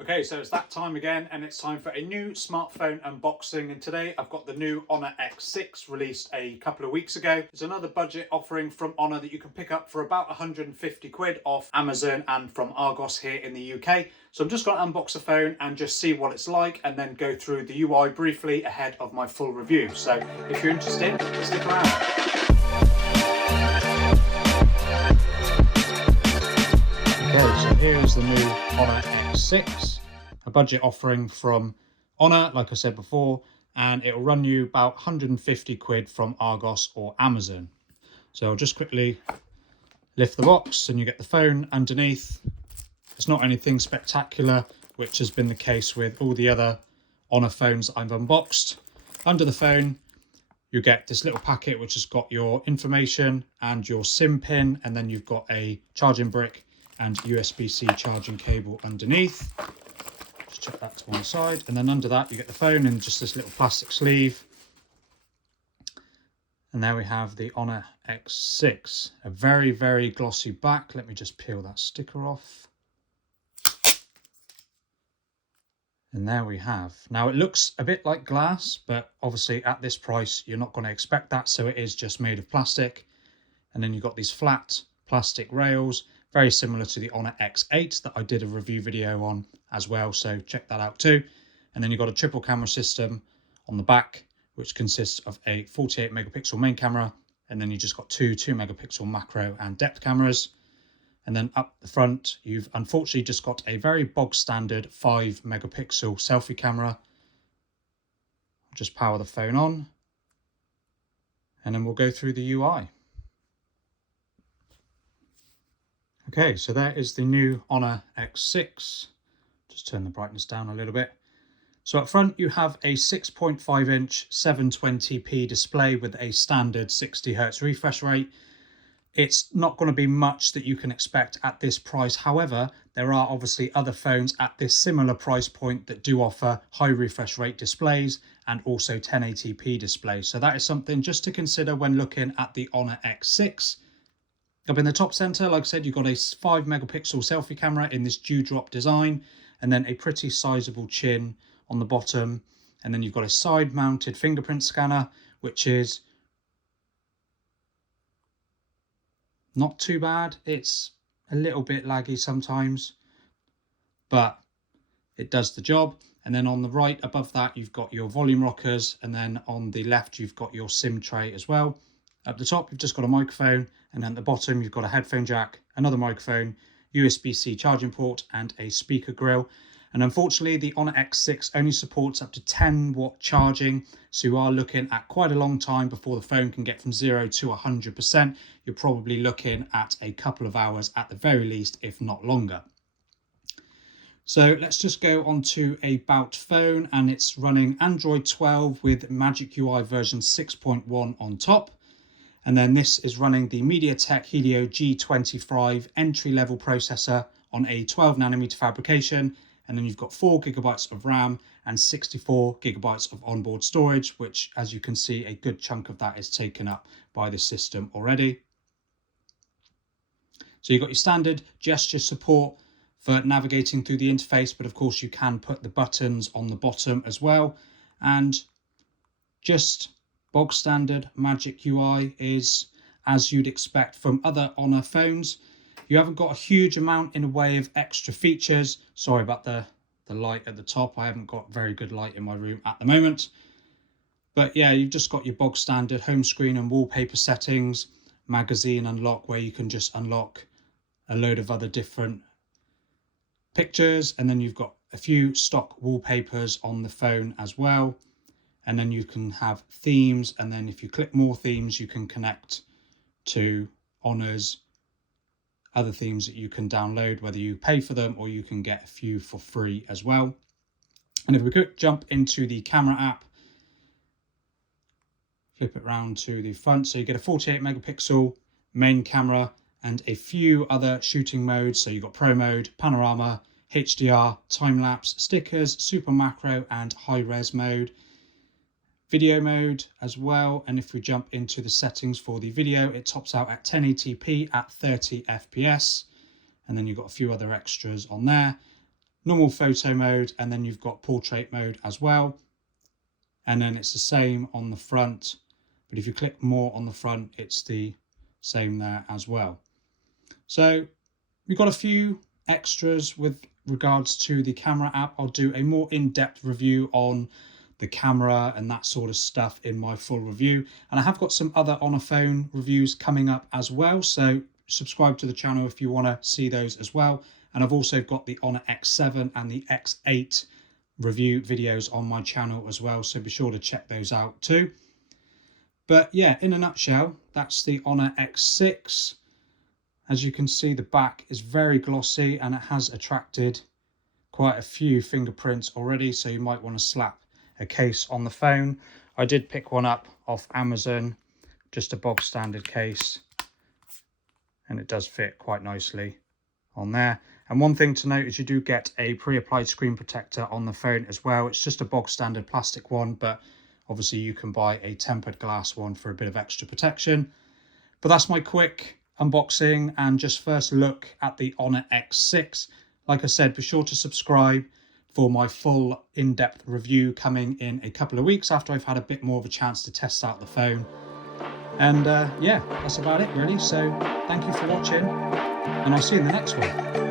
Okay, so it's that time again, and it's time for a new smartphone unboxing. And today I've got the new Honor X6 released a couple of weeks ago. It's another budget offering from Honor that you can pick up for about 150 quid off Amazon and from Argos here in the UK. So I'm just going to unbox the phone and just see what it's like, and then go through the UI briefly ahead of my full review. So if you're interested, stick around. Okay, so here is the new Honor X6, a budget offering from Honor, like I said before, and it'll run you about 150 quid from Argos or Amazon. So I'll just quickly lift the box and you get the phone underneath. It's not anything spectacular, which has been the case with all the other Honor phones I've unboxed. Under the phone, you get this little packet which has got your information and your SIM pin, and then you've got a charging brick and USB-C charging cable underneath. Just check that to one side, and then under that you get the phone in just this little plastic sleeve. And there we have the Honor X6, a very, very glossy back. Let me just peel that sticker off. And there we have. Now it looks a bit like glass, but obviously at this price you're not going to expect that, so it is just made of plastic. And then you've got these flat plastic rails, very similar to the Honor X8 that I did a review video on as well, so check that out too. And then you've got a triple camera system on the back, which consists of a 48 megapixel main camera, and then you just got two 2 megapixel macro and depth cameras. And then up the front, you've unfortunately just got a very bog standard 5 megapixel selfie camera. I'll just power the phone on, and then we'll go through the UI. Okay, so there is the new Honor X6. Just turn the brightness down a little bit. So up front you have a 6.5 inch 720p display with a standard 60 Hz refresh rate. It's not going to be much that you can expect at this price. However, there are obviously other phones at this similar price point that do offer high refresh rate displays and also 1080p displays. So that is something just to consider when looking at the Honor X6. Up in the top center, like I said, you've got a 5 megapixel selfie camera in this dewdrop design, and then a pretty sizable chin on the bottom. And then you've got a side mounted fingerprint scanner, which is not too bad. It's a little bit laggy sometimes, but it does the job. And then on the right above that, you've got your volume rockers, and then on the left, you've got your SIM tray as well. Up the top, you've just got a microphone, and then at the bottom, you've got a headphone jack, another microphone, USB-C charging port, and a speaker grill. And unfortunately, the Honor X6 only supports up to 10 watt charging, so you are looking at quite a long time before the phone can get from 0 to 100%. You're probably looking at a couple of hours at the very least, if not longer. So let's just go on to About Phone, and it's running Android 12 with Magic UI version 6.1 on top. And then this is running the MediaTek Helio G25 entry-level processor on a 12 nanometer fabrication. And then you've got 4 gigabytes of RAM and 64 gigabytes of onboard storage, which, as you can see, a good chunk of that is taken up by the system already. So you've got your standard gesture support for navigating through the interface, but of course you can put the buttons on the bottom as well. And just bog standard Magic UI is as you'd expect from other Honor phones. You haven't got a huge amount in a way of extra features. Sorry about the light at the top. I haven't got very good light in my room at the moment. But yeah, you've just got your bog standard home screen and wallpaper settings, magazine unlock, where you can just unlock a load of other different pictures. And then you've got a few stock wallpapers on the phone as well. And then you can have themes, and then if you click more themes, you can connect to Honor's other themes that you can download, whether you pay for them or you can get a few for free as well. And if we could jump into the camera app, flip it round to the front, so you get a 48 megapixel main camera and a few other shooting modes. So you've got Pro mode, Panorama, HDR, time-lapse, stickers, super macro and high-res mode. Video mode as well, and if we jump into the settings for the video, it tops out at 1080p at 30 fps, and then you've got a few other extras on there. normal photo mode, and then you've got portrait mode as well. And then it's the same on the front, but if you click more on the front, it's the same there as well. So we've got a few extras with regards to the camera app. I'll do a more in-depth review on the camera and that sort of stuff in my full review. And I have got some other on a phone reviews coming up as well. So subscribe to the channel if you want to see those as well. And I've also got the Honor X7 and the X8 review videos on my channel as well. So be sure to check those out too. But yeah, in a nutshell, that's the Honor X6. As you can see, the back is very glossy and it has attracted quite a few fingerprints already. So you might want to slap a case on the phone. I did pick one up off Amazon, just a bog standard case, and it does fit quite nicely on there. And one thing to note is you do get a pre-applied screen protector on the phone as well. It's just a bog standard plastic one, but obviously you can buy a tempered glass one for a bit of extra protection. But that's my quick unboxing and just first look at the Honor X6. Like I said, be sure to subscribe for my full in-depth review coming in a couple of weeks after I've had a bit more of a chance to test out the phone. And yeah, that's about it really. So thank you for watching, and I'll see you in the next one.